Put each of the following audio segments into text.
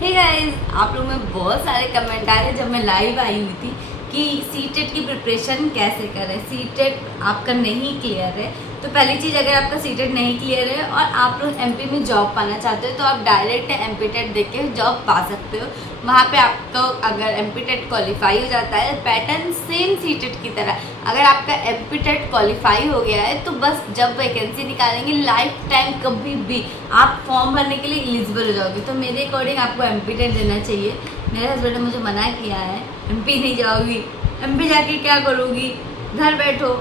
Hey guys, आप लोग में बहुत सारे कमेंट आए थे जब मैं लाइव आई हुई थी कि सीटेट की प्रिपरेशन कैसे करें। सीटेट आपका नहीं क्लियर है तो पहली चीज़, अगर आपका सीटेट नहीं क्लियर है और आप लोग एमपी में जॉब पाना चाहते हो तो आप डायरेक्ट एमपी टेट दे के जॉब पा सकते हो। वहाँ पे आपको अगर एमपी टेट क्वालिफाई हो जाता है, पैटर्न सेम सीटेट की तरह, अगर आपका एमपी टेट क्वालिफाई हो गया है तो बस जब वैकेंसी निकालेंगे लाइफ टाइम कभी भी आप फॉर्म भरने के लिए एलिजिबल हो जाओगे। तो मेरे अकॉर्डिंग आपको एमपी टेट देना चाहिए। मेरे हस्बैंड ने मुझे मना किया है, एमपी नहीं जाओगी, एमपी जाके क्या करोगी, घर बैठो,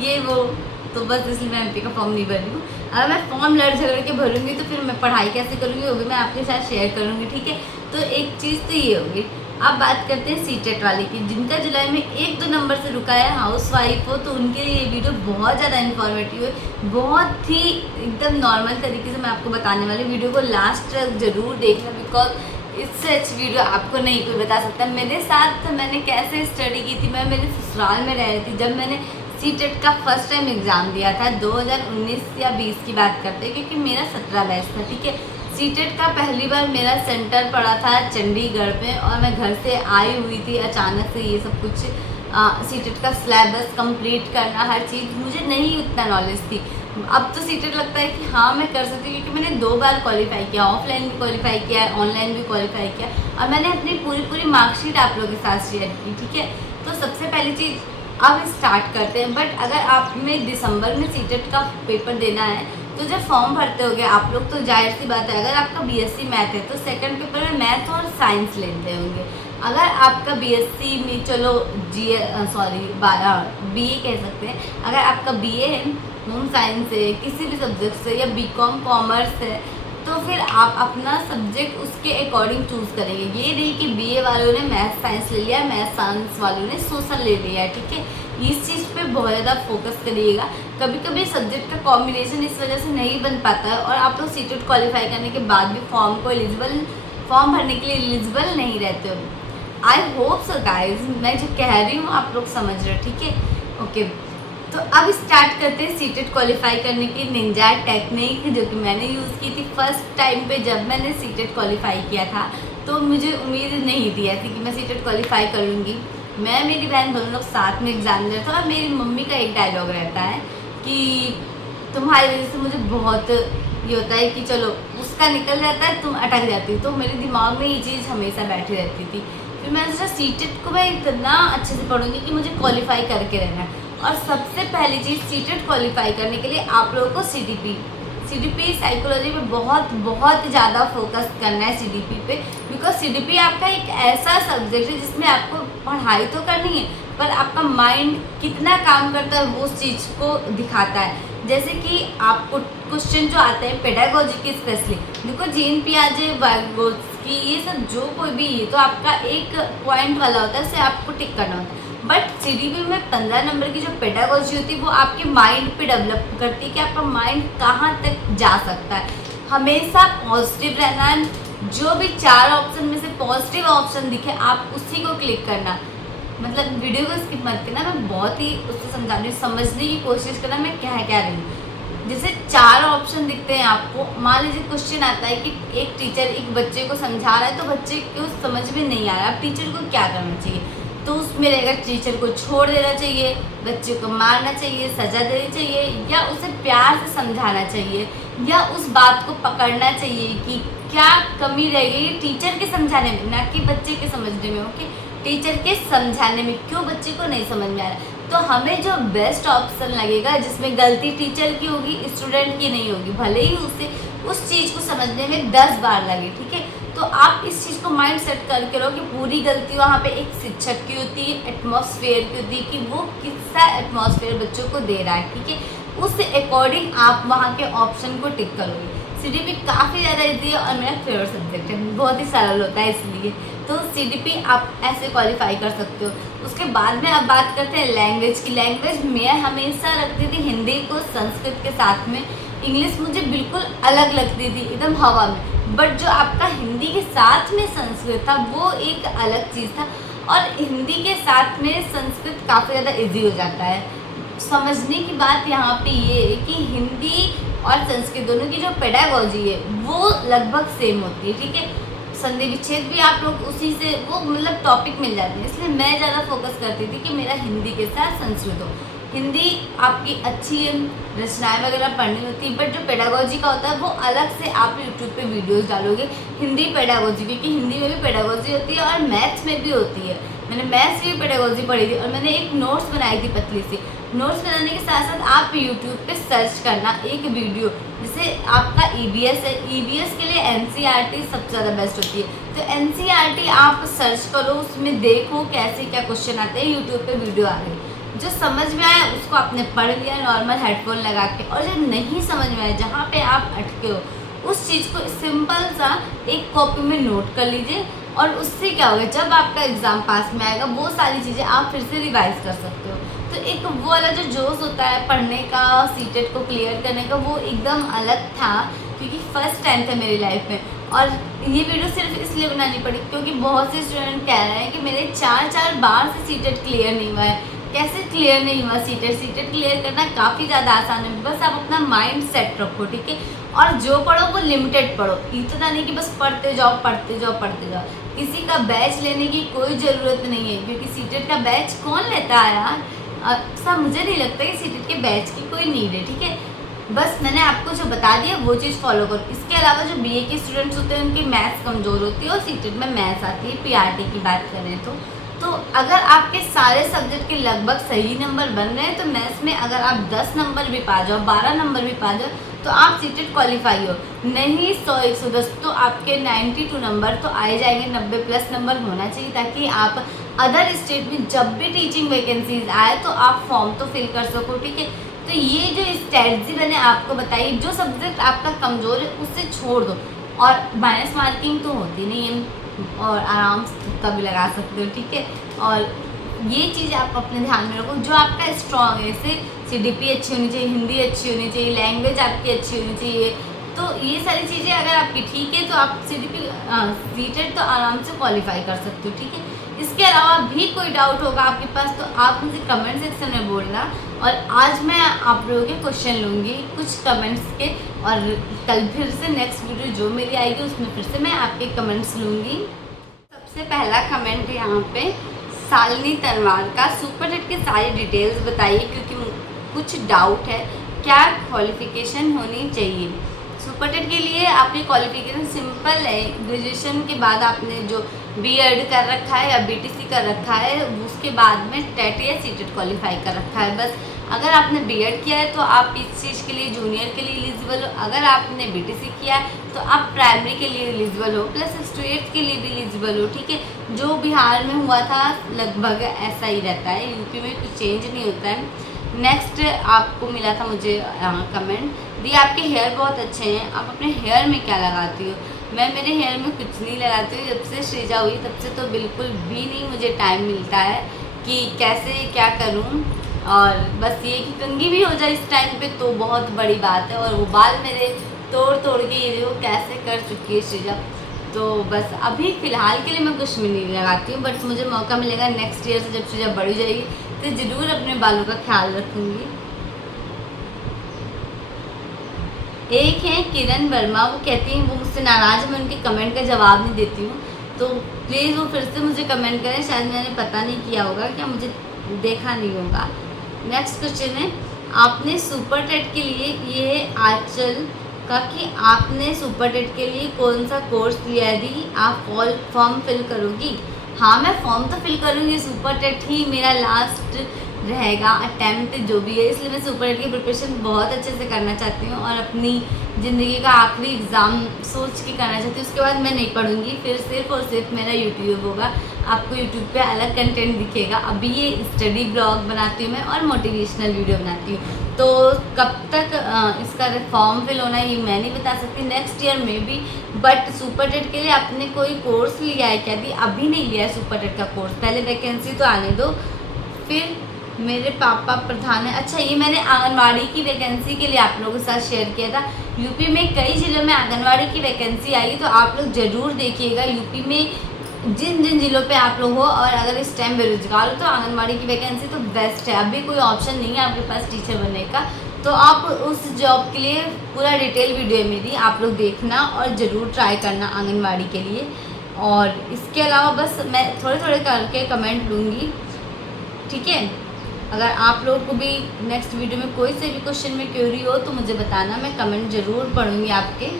ये वो, तो बस इसलिए मैं एमपी का फॉर्म नहीं भर रही हूँ। अगर मैं फॉर्म लड़ झगड़ के भरूंगी तो फिर मैं पढ़ाई कैसे करूँगी, वो भी मैं आपके साथ शेयर करूँगी, ठीक है। तो एक चीज़ तो ये होगी। अब बात करते हैं सीटेट वाले की, जिनका जुलाई में 1-2 नंबर से रुका है, हाउस वाइफ हो, तो उनके लिए ये वीडियो बहुत ज़्यादा इन्फॉर्मेटिव है। बहुत ही एकदम नॉर्मल तरीके से मैं आपको बताने वाली, वीडियो को लास्ट तक ज़रूर देखना, बिकॉज इससे अच्छी वीडियो आपको नहीं कोई बता सकता। मेरे साथ मैंने कैसे स्टडी की थी, मैं मेरे ससुराल में रह रही थी जब मैंने सीटेट का फर्स्ट टाइम एग्ज़ाम दिया था। 2019 या 20 की बात करते हैं, क्योंकि मेरा 17 बैच था, ठीक है। सीटेट का पहली बार मेरा सेंटर पड़ा था चंडीगढ़ में, और मैं घर से आई हुई थी अचानक से, ये सब कुछ सीटेट का सिलेबस कंप्लीट करना, हर चीज़ मुझे नहीं उतना नॉलेज थी। अब तो सीटेट लगता है कि हाँ मैं कर सकती हूँ, क्योंकि मैंने 2 बार क्वालिफाई किया, ऑफलाइन भी क्वालिफाई किया है, ऑनलाइन भी क्वालिफाई किया, और मैंने अपनी पूरी मार्कशीट आप लोगों के साथ शेयर की, ठीक है। तो सबसे पहली चीज़ अब स्टार्ट करते हैं। बट अगर आप में दिसंबर में सीटेट का पेपर देना है तो जब फॉर्म भरते होगे आप लोग, तो जाहिर सी बात है, अगर आपका बीएससी मैथ है तो सेकंड पेपर में मैथ और साइंस लेते होंगे। अगर आपका बीएससी में, चलो बीए कह सकते हैं, अगर आपका बीए है, होम साइंस है, किसी भी सब्जेक्ट से, या बीकॉम कॉमर्स है, तो फिर आप अपना सब्जेक्ट उसके अकॉर्डिंग चूज़ करेंगे। ये नहीं कि बीए वालों ने मैथ साइंस ले लिया, मैथ साइंस वालों ने सोशल ले लिया है, ठीक है। इस चीज़ पे बहुत ज़्यादा फोकस करिएगा। कभी कभी सब्जेक्ट का कॉम्बिनेशन इस वजह से नहीं बन पाता है, और आप लोग सीटेट क्वालिफाई करने के बाद भी फॉर्म भरने के लिए एलिजिबल नहीं रहते हो। आई होप सो गाइज, मैं जो कह रही हूँ आप लोग समझ रहे हो, ठीक है, ओके। तो अब स्टार्ट करते हैं सीटेट क्वालिफाई करने की निंजा टेक्निक, जो कि मैंने यूज़ की थी फर्स्ट टाइम पे जब मैंने सीटेट क्वालिफाई किया था। तो मुझे उम्मीद नहीं थी ऐसी कि मैं सीटेट क्वालिफाई कर लूँगी। मैं, मेरी बहन, दोनों लोग साथ में एग्ज़ाम देते थे, और मेरी मम्मी का एक डायलॉग रहता है कि तुम्हारी वजह से मुझे बहुत ये होता है कि चलो उसका निकल जाता है, तुम अटक जाती हो। तो मेरे दिमाग में ये चीज़ हमेशा बैठी रहती थी। फिर मैंने सोचा सीटेट को मैं इतना अच्छे से पढ़ूंगी कि मुझे क्वालिफाई करके रहना है। और सबसे पहली चीज़, सीटेट क्वालिफाई करने के लिए आप लोगों को सीडीपी साइकोलॉजी पे बहुत ज़्यादा फोकस करना है, सीडीपी पे। बिकॉज सीडीपी आपका एक ऐसा सब्जेक्ट है जिसमें आपको पढ़ाई तो करनी है, पर आपका माइंड कितना काम करता है वो उस चीज़ को दिखाता है। जैसे कि आपको क्वेश्चन जो आते हैं पेडागोजी के, स्पेशली देखो जीन पियाजे, वाइगोत्स्की, ये सब जो कोई भी, ये तो आपका एक पॉइंट वाला होता है, उसे आपको टिक करना होता है। बट सीडीपी में 15 नंबर की जो पेडागोजी होती है वो आपके माइंड पे डेवलप करती है कि आपका माइंड कहाँ तक जा सकता है। हमेशा पॉजिटिव रहना है, जो भी 4 ऑप्शन में से पॉजिटिव ऑप्शन दिखे आप उसी को क्लिक करना। मतलब वीडियो को स्किप मत करना, मैं बहुत ही उसको समझा रही हूँ, समझने की कोशिश करना मैं क्या रही हूँ। जैसे 4 ऑप्शन दिखते हैं आपको, मान लीजिए क्वेश्चन आता है कि एक टीचर एक बच्चे को समझा रहा है, तो बच्चे को समझ में नहीं आ रहा, अब टीचर को क्या करना चाहिए। तो उसमें रहेगा टीचर को छोड़ देना चाहिए, बच्चे को मारना चाहिए, सजा देनी चाहिए, या उसे प्यार से समझाना चाहिए, या उस बात को पकड़ना चाहिए कि क्या कमी रह गई टीचर के समझाने में, ना कि बच्चे के समझने में। ओके, टीचर के समझाने में क्यों बच्चे को नहीं समझ में आ रहा है। तो हमें जो बेस्ट ऑप्शन लगेगा, जिसमें गलती टीचर की होगी, स्टूडेंट की नहीं होगी, भले ही उसे उस चीज़ को समझने में 10 बार लगे, ठीक है। तो आप इस चीज़ को माइंड सेट करके रहो कि पूरी गलती वहाँ पे एक शिक्षक की होती है, एटमॉस्फेयर की होती है, कि वो कितना एटमॉस्फेयर बच्चों को दे रहा है, ठीक है। उस अकॉर्डिंग आप वहाँ के ऑप्शन को टिक करोगे। सीडीपी काफ़ी ज़्यादा ईजी है और मेरा फेवरेट सब्जेक्ट है, बहुत ही सरल होता है इसलिए। तो सीडीपी आप ऐसे क्वालिफाई कर सकते हो। उसके बाद में अब बात करते हैं लैंग्वेज की। लैंग्वेज मैं हमेशा रखती थी हिंदी को संस्कृत के साथ में, इंग्लिश मुझे बिल्कुल अलग लगती थी, एकदम हवा में। बट जो आपका हिंदी के साथ में संस्कृत था वो एक अलग चीज़ था, और हिंदी के साथ में संस्कृत काफ़ी ज़्यादा ईजी हो जाता है। समझने की बात यहाँ पे ये है कि हिंदी और संस्कृत दोनों की जो पेडागोजी है वो लगभग सेम होती है, ठीक है। संधि विच्छेद भी आप लोग उसी से वो मतलब टॉपिक मिल जाते हैं। इसलिए मैं ज़्यादा फोकस करती थी कि मेरा हिंदी के साथ संस्कृत हो। हिंदी आपकी अच्छी रचनाएं वगैरह पढ़नी होती है, बट जो पेडागोजी का होता है वो अलग से आप यूट्यूब पे वीडियोस डालोगे हिंदी पेडागोजी, क्योंकि हिंदी में भी पेडागोजी होती है और मैथ्स में भी होती है। मैंने मैथ्स भी पेडागोजी पढ़ी थी और मैंने एक नोट्स बनाई थी पतली सी। नोट्स बनाने के साथ साथ आप यूट्यूब पे सर्च करना एक वीडियो, जैसे आपका ईवीएस है, ईवीएस के लिए एनसीईआरटी सबसे ज़्यादा बेस्ट होती है। तो एनसीईआरटी आप सर्च करो, उसमें देखो कैसे क्या क्वेश्चन आते हैं, यूट्यूब पे वीडियो आ रही है। जो समझ में आया उसको आपने पढ़ लिया नॉर्मल हेडफोन लगा के, और जो नहीं समझ में आया, जहाँ पे आप अटके हो, उस चीज़ को सिंपल सा एक कॉपी में नोट कर लीजिए। और उससे क्या होगा, जब आपका एग्ज़ाम पास में आएगा वो सारी चीज़ें आप फिर से रिवाइज कर सकते हो। तो एक वो वाला जो जोश होता है पढ़ने का, सीटेट को क्लियर करने का, वो एकदम अलग था, क्योंकि फर्स्ट टाइम था मेरी लाइफ में। और ये वीडियो सिर्फ इसलिए बनानी पड़ी क्योंकि बहुत से स्टूडेंट कह रहे हैं कि मेरे 4 बार से सीटेट क्लियर नहीं हुआ है। कैसे क्लियर नहीं हुआ सीटेट? सीटेट क्लियर करना काफ़ी ज़्यादा आसान है, बस आप अपना माइंड सेट रखो, ठीक है। और जो पढ़ो वो लिमिटेड पढ़ो, इतना नहीं कि बस पढ़ते जाओ पढ़ते जाओ पढ़ते जाओ। किसी का बैच लेने की कोई ज़रूरत नहीं है, क्योंकि सीटेट का बैच कौन लेता है यार? ऐसा मुझे नहीं लगता कि सीटेट के बैच की कोई नीड है, ठीक है। बस मैंने आपको जो बता दिया वो चीज़ फॉलो करो। इसके अलावा जो बीए के स्टूडेंट्स होते हैं उनकी मैथ्स कमज़ोर होती है और सीटेट में मैथ्स आती है, पीआरटी की बात करें तो अगर आपके सारे सब्जेक्ट के लगभग सही नंबर बन रहे हैं तो मैथ्स में अगर आप 10 नंबर भी पा जाओ, 12 नंबर भी पा जाओ, तो आप सीटेट क्वालिफाई हो। नहीं 100-110 तो आपके 92 नंबर तो आए जाएंगे, 90+ नंबर होना चाहिए, ताकि आप अदर स्टेट में जब भी टीचिंग वैकेंसीज आए तो आप फॉर्म तो फिल कर सको, ठीक है। तो ये जो स्ट्रेटजी मैंने आपको बताई, जो सब्जेक्ट आपका कमज़ोर है उससे छोड़ दो, और माइनस मार्किंग तो होती नहीं है और आराम से तुक्का भी लगा सकते हो, ठीक है। और ये चीज़ आप अपने ध्यान में रखो, जो आपका स्ट्रॉन्ग है, जैसे सीडीपी अच्छी होनी चाहिए, हिंदी अच्छी होनी चाहिए, लैंग्वेज आपकी अच्छी होनी चाहिए। तो ये सारी चीज़ें अगर आपकी ठीक है तो आप सीटेट तो आराम से क्वालिफाई कर सकते हो, ठीक है। इसके अलावा भी कोई डाउट होगा आपके पास तो आप मुझे कमेंट सेक्शन में बोलना, और आज मैं आप लोगों के क्वेश्चन लूँगी कुछ कमेंट्स के, और कल फिर से नेक्स्ट वीडियो जो मेरी आएगी उसमें फिर से मैं आपके कमेंट्स लूँगी। सबसे पहला कमेंट है यहाँ पे शालिनी तनवार का, सुपर टेट की सारी डिटेल्स बताइए क्योंकि कुछ डाउट है, क्या क्वालिफिकेशन होनी चाहिए? सुपर टेट के लिए आपकी क्वालिफिकेशन सिंपल है, ग्रेजुएशन के बाद आपने जो बीएड कर रखा है या बीटीसी कर रखा है, उसके बाद में टेट या सीटेट क्वालिफाई कर रखा है बस। अगर आपने बीएड किया है तो आप इस चीज़ के लिए जूनियर के लिए एलिजिबल हो, अगर आपने बीटीसी किया है तो आप प्राइमरी के लिए एलिजिबल हो, प्लस स्टूडेंट के लिए भी एलिजिबल हो, ठीक है। जो बिहार में हुआ था लगभग ऐसा ही रहता है, यूपी में कुछ चेंज नहीं होता है। नेक्स्ट आपको मिला था मुझे कमेंट दी, आपके हेयर बहुत अच्छे हैं, आप अपने हेयर में क्या लगाती हो? मैं मेरे हेयर में कुछ नहीं लगाती हूँ, जब से श्रीजा हुई तब से तो बिल्कुल भी नहीं मुझे टाइम मिलता है कि कैसे क्या करूँ। और बस ये कि कंघी भी हो जाए इस टाइम पे तो बहुत बड़ी बात है, और वो बाल मेरे तोड़ के ये देखो कैसे कर चुकी है श्रीजा। तो बस अभी फ़िलहाल के लिए मैं कुछ भी नहीं लगाती हूँ, बट मुझे मौका मिलेगा नेक्स्ट ईयर से जब श्रीजा बड़ी जाएगी तो ज़रूर अपने बालों का ख्याल रखूँगी। एक है किरण वर्मा, वो कहती हैं वो मुझसे नाराज़ है, मैं उनके कमेंट का जवाब नहीं देती हूँ, तो प्लीज़ वो फिर से मुझे कमेंट करें, शायद मैंने पता नहीं किया होगा, क्या मुझे देखा नहीं होगा। नेक्स्ट क्वेश्चन है, आपने सुपर टेट के लिए, ये आंचल का, कि आपने सुपर टेट के लिए कौन सा कोर्स लिया है दी, आप फॉर्म फिल करोगी? हाँ मैं फॉर्म तो फिल करूँगी, सुपर टेट ही मेरा लास्ट रहेगा अटैम्प्ट जो भी है, इसलिए मैं सुपर टेट की प्रिपरेशन बहुत अच्छे से करना चाहती हूँ और अपनी ज़िंदगी का आखिरी एग्ज़ाम सोच के करना चाहती हूँ। उसके बाद मैं नहीं पढ़ूँगी, फिर सिर्फ और सिर्फ मेरा यूट्यूब होगा, आपको यूट्यूब पे अलग कंटेंट दिखेगा। अभी ये स्टडी ब्लॉग बनाती हूँ मैं और मोटिवेशनल वीडियो बनाती हूँ, तो कब तक इसका फॉर्म फिल होना है ये मैं नहीं बता सकती, नेक्स्ट ईयर में भी। बट सुपर टेट के लिए आपने कोई कोर्स लिया है क्या दी? अभी नहीं लिया है सुपर टेट का कोर्स, पहले वैकेंसी तो आने दो। फिर मेरे पापा प्रधान है, अच्छा ये मैंने आंगनवाड़ी की वैकेंसी के लिए आप लोगों के साथ शेयर किया था। यूपी में कई ज़िलों में आंगनवाड़ी की वैकेंसी आई, तो आप लोग ज़रूर देखिएगा। यूपी में जिन जिन ज़िलों पे आप लोग हो और अगर इस टाइम बेरोजगार हो तो आंगनवाड़ी की वैकेंसी तो बेस्ट है। अभी कोई ऑप्शन नहीं है आपके पास टीचर बनने का, तो आप उस जॉब के लिए पूरा डिटेल वीडियो है मेरी, आप लोग देखना और ज़रूर ट्राई करना आंगनवाड़ी के लिए। और इसके अलावा बस मैं थोड़े थोड़े करके कमेंट लूँगी, ठीक है। अगर आप लोगों को भी नेक्स्ट वीडियो में कोई से भी क्वेश्चन में क्वेरी हो तो मुझे बताना, मैं कमेंट ज़रूर पढ़ूँगी आपके।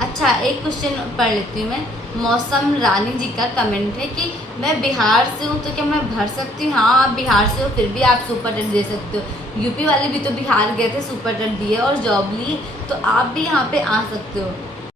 अच्छा, एक क्वेश्चन पढ़ लेती हूँ मैं। मौसम रानी जी का कमेंट है कि मैं बिहार से हूँ तो क्या मैं भर सकती हूँ? हाँ, आप बिहार से हो फिर भी आप सुपर टेट दे सकते हो। यूपी वाले भी तो बिहार गए थे, सुपर टेट दिए और जॉब ली, तो आप भी यहाँ पे आ सकते हो।